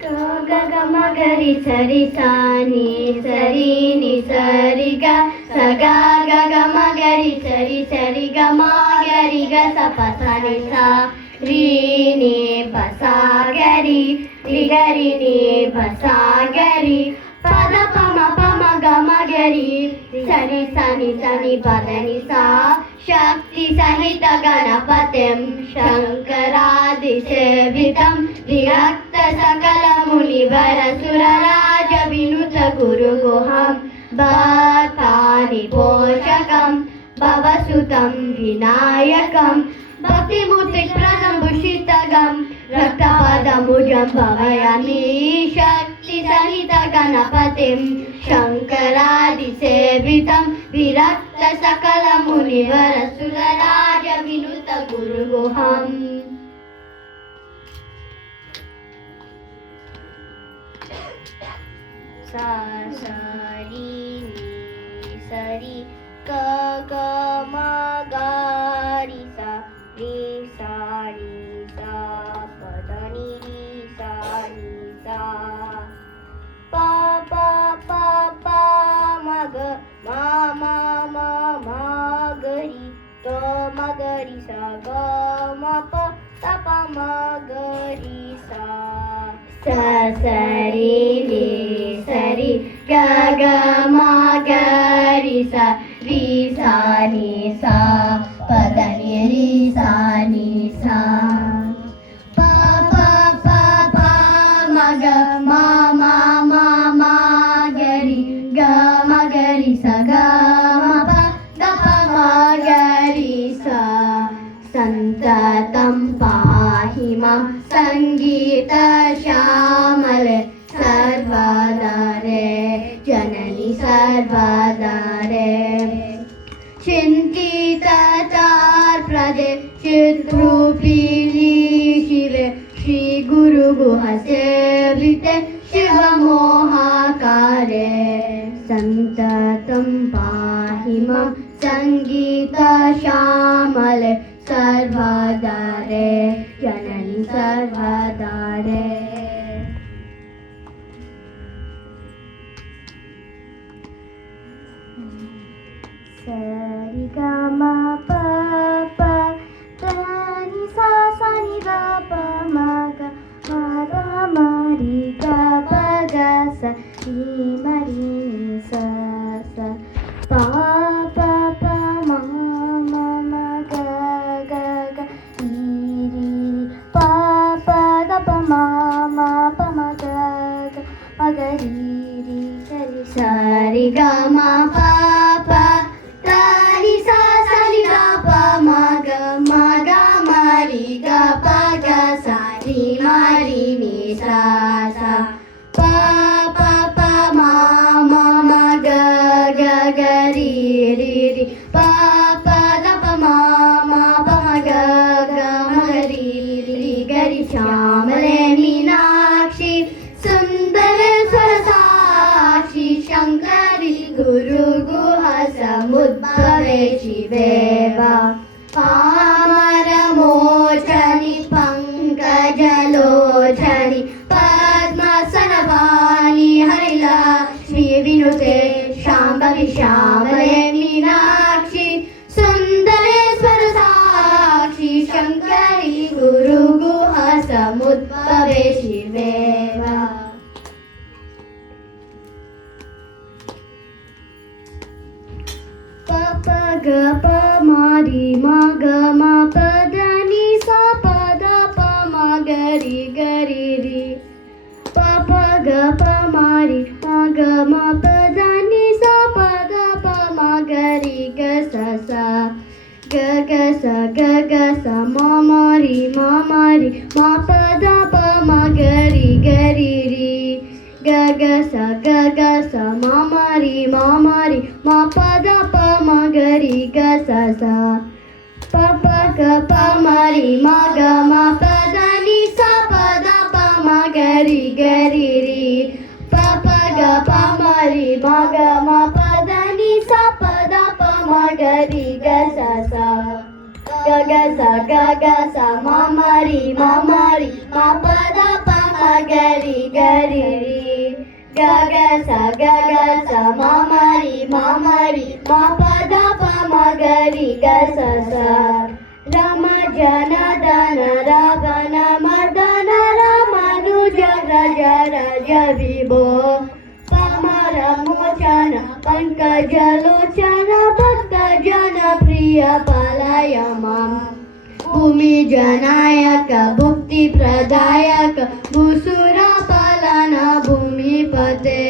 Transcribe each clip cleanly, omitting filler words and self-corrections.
ಗ ಗ ಮ ಗರಿ ಸರಿ ಸಾ ನಿ ಸರಿ ನಿ ಸರಿ ಗ ಸ ಗ ಗ ಗ ಮ ಗರಿ ಸರಿ ಸರಿ ಗ ಮ ಗರಿ ಗ ಸ ಪ ಸ ನಿ ಸ ರೀ ನಿ ಪ ಸ ಗರಿ ರಿ ಗರಿ ನಿ ಪ ಸ ಗರಿ ಪದ ಪ ಮ ಗ ಮ ಗರಿ ಸರಿ ಸ ನಿ ಪದ ನಿ ಸ ಶಕ್ತಿ ಸಹಿತ ಗಣಪತಿಂ ಶಂಕರಾದಿ ಸೇವಿತಂ ವಿರಕ್ತ ಸಕಲ ಮುನಿವರ ಸುರರಾಜ ವಿನುತ ಗುರು ಗುಹಂ ಭಕ್ತಾನಿ ಪೋಷಕಂ ಭವಸುತಂ ವಿನಾಯಕಂ ಭಕ್ತಿಮೂರ್ತಿ ಪ್ರದಂ ಭೂಷಿತಗಂ ರಕ್ತಪದಮುಜಂ ಭವಯಾಮಿ ಶಕ್ತಿ ಸಹಿತ ಗಣಪತಿಂ ಶಂಕರಾದಿ ಸೇವಿತಂ ವಿರಕ್ತ ಸಕಲ ಮುನಿವರ ಸುರರಾಜ ವಿನುತ ಗುರು ಗುಹಂ ಸ ಸರಿ ನಿ ಸರಿ ಗ ಗ ಮ ಗ ರಿ ಸ ರಿ ಸ ರಿ ಸ ಪದ ನಿ ರಿ ಸ ನಿ ಸ ಪ ಪ ಪ ಪ ಮ ಗ ಮ ಮ ಮ ಮ ಗ ರಿ ಗ ಮ ಗ ರಿ ಸ ಗ ಮ ಪ ತ ಪ ಮ ಗ ರಿ ಸ ಸ ಸರಿ ರಿ ಸರಿ ಗ ಗ ಮ ಗ ರಿ ಸ ರಿ ಸ ನಿ ಸ ಪದ ನಿ ರಿ ಸ ನಿ ಸ ಪ ಪ ಪ ಪ ಮ ಗ ಮ ಮ ಮ ಮ ಗ ರಿ ಗ ಮ ಗ ರಿ ಸ ಗ ಮ ಪ ದ ಪ ಮ ಗ ರಿ ಸ ಸಂತತಂ ಪಾಹಿ ಮಾಂ ಸಂಗೀತ ಶ್ಯಾಮಲೆ ಸರ್ವದರೆ ಜನನಿ ಸರ್ವದರೆ ಚಿಂತಿತ ಚಾರ್ ಪ್ರದೆ ಚಿತ್ರೂಪಿಣಿ ಶಿವೆ ಶ್ರೀ ಗುರು ಗುಹ ಸೇವಿತೆ ಶಿವ ಮೋಹಕಾರೆ ಸಂತತಂ ಪಾಹಿ ಮಾಂ ಸಂಗೀತ ಶ್ಯಾಮಲೆ ಸರ್ವದರೆ ಜನನಿ ಸರ್ವದರೆ ಸರಿ ಗ ಮ ಪ ಪ ದ ನಿ ಸ ಸ ನಿ ಗ ಪ ಮ ಗ ಮ ಗ ಮ ರಿ ಗ ಪ ಗ ಸ ರಿ ಮ ರಿ ನಿ ಸ ಸ ಪ ಪ ಪ ಮ ಮ ಮ ಗ ಗ ಗ ರಿ ರಿ ಪ ಪ ದ ಪ ಮ ಮ ಪ ಮ ಗ ಗ ಮ ಗ ರಿ ರಿ ಸರಿ ಸರಿ ಗ ಮ ಪ ಪ ದ ನಿ ಸ ಸ ನಿ ಗ ಪ ಮ ಗ ಮ ರಿ ಗ ಪ ಗ ಸ ರಿ ಮ ರಿ ನಿ ಸ ಸ ಪ ಪ ಪ ಮ ಮ ಮ ಗ ಗ ಗ ರಿ ರಿ ರಿ ಪ ಪ ದ ಪ ಮ ಮ ಪ ಮ ಗ ಗ ಮ ಗ ರಿ ರಿ ಗ ರಿ ಶ್ಯಾಮಲೆ ಮೀನಾಕ್ಷಿ ಸುಂದರೇಶ್ವರ ಸಾಕ್ಷಿ ಶಂಕರಿ ಗುರು ಗುಹ ಸಮುದ್ಭವೆ ಶಿವೇವ ಪಾಮರ ಮೋಚನಿ ಪಂಕಜಲೋಚನಿ ಪದ್ಮಾಸನವಾನಿ ಹರಿಲಕ್ಷ್ಮಿ ವಿನುತೆ ಶಾಂಭವಿ ಶ್ಯಾಮಲೆ ಮೀನಾಕ್ಷಿ ಸುಂದರೇಶ್ವರ ಸಾಕ್ಷಿ ಶಂಕರಿ ಗುರು ಗುಹ ಸಮುದ್ಭವೆ ಶಿವೇವ ಪ ಪ ಗ ಪ ಮ ರಿ ಮ ಗ ಮ ಪ ದ ನಿ ಸ ಪ ದ ಪ ಮ ಗ ರಿ ರಿ ಪ ಪ ಗ ಪ ಮ ರಿ ಮ ಗ ಮ ಪ ದ ನಿ ಸ ಪ ದ ಪ ಮ ಗ ರಿ ಗ ಸ ಸ ಗ ಗ ಸ ಗ ಗ ಸ ಮ ಮ ರಿ ಮ ರಿ ಮ ಪ ದ ಪ ಮ ಗ ರಿ ರಿ ಗ ಗ ಸ ಗ ಗ ಸ ಮ ಮ ರಿ ಮ ರಿ ಮ ಪ ದ ಪ ಮ ಗ ರಿ ಗ ಸ ಸ ಪ ಪ ಗ ಪ ಮ ರಿ ಮ ಗ ಮ ಪ ದ ನಿ ಸ ಪ ದ ಪ ಮ ಗ ರಿ ರಿ ಪ ಪ ಗ ಪ ಮ ರಿ ಮ ಗ ಮ ಪ ದ ನಿ ಸ ಪ ದ ಪ ಮ ಗ ರಿ ಗ ಸ ಸ ಗ ಗ ಸ ಮ ಮ ರಿ ಮ ರಿ ಮ ಪ ದ ಪ ಮ ಮಗರಿ ಗರಿ ಗ ಗ ಸ ಗ ಗ ಸ ಮಾಮರಿ ಮಾಮರಿ ಮ ಪದ ಪ ಮಗರಿ ಗ ಸ ಸ ರಮ ಜನ ದನ ರಾವಣ ಮದನ ರಾಮನುಜ ರಜ ರಜ ವಿಭೋ ಸಮರ ಮೋಚನ ಪಂಕಜ ಲೋಚನ ಭಕ್ತ ಜನ ಪ್ರಿಯ ಪಾಲಯ ಮಾಂ ಭೂಮಿ ಜನಾಯಕ ಭುಕ್ತಿ ಪ್ರದಾಯಕ ಭೂಸುರ ಪಾಲನ ಭೂಮಿಪತೆ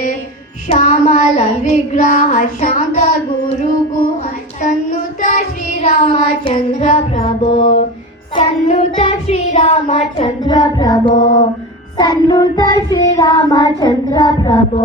ಶ್ಯಾಮಲ ವಿಗ್ರಹ ಶಾಂತ ಗುರು ಗುಹ ಸನ್ನುತ ಶ್ರೀರಾಮಚಂದ್ರ ಪ್ರಭೋ ಸನ್ನುತ ಶ್ರೀರಾಮಚಂದ್ರ ಪ್ರಭೋ ಸನ್ನುತ ಶ್ರೀರಾಮಚಂದ್ರ ಪ್ರಭೋ.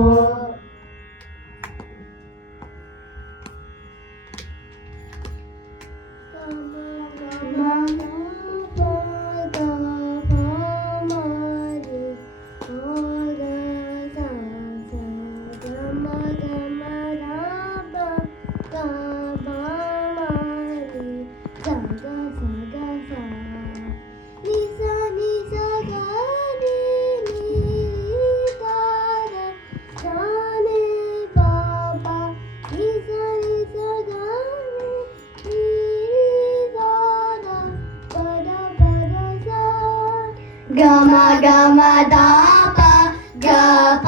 ಗಮ ಗಮ ದಾಪ ಗ ಪ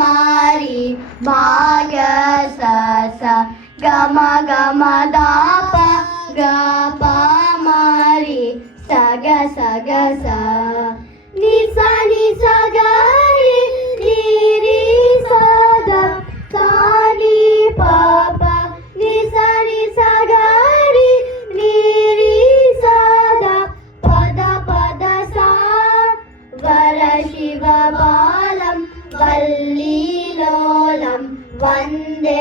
ಮಾರಿ ಭಾಗ ಸ ಸ ಗಮ ಗಮ ದಾಪ ಗ ಪ ಮಾರಿ ಸ ಗ ಸ ಗ ಸ ನಿ ಸ ನಿ ಸ ಗ ರಿ ನಿ ರಿ ಸ ಗ ಸ ನಿ ಪ ಪ ನಿ ಸ ನಿ ಸ ಗ ರಿ ನಿ ರಿ ಸ ಗ ಪದ ಪದ ಸ ವರ ಶಿವ ಬಾಲಂ ವಲ್ಲೀಲೋಲಂ ವಂದೇ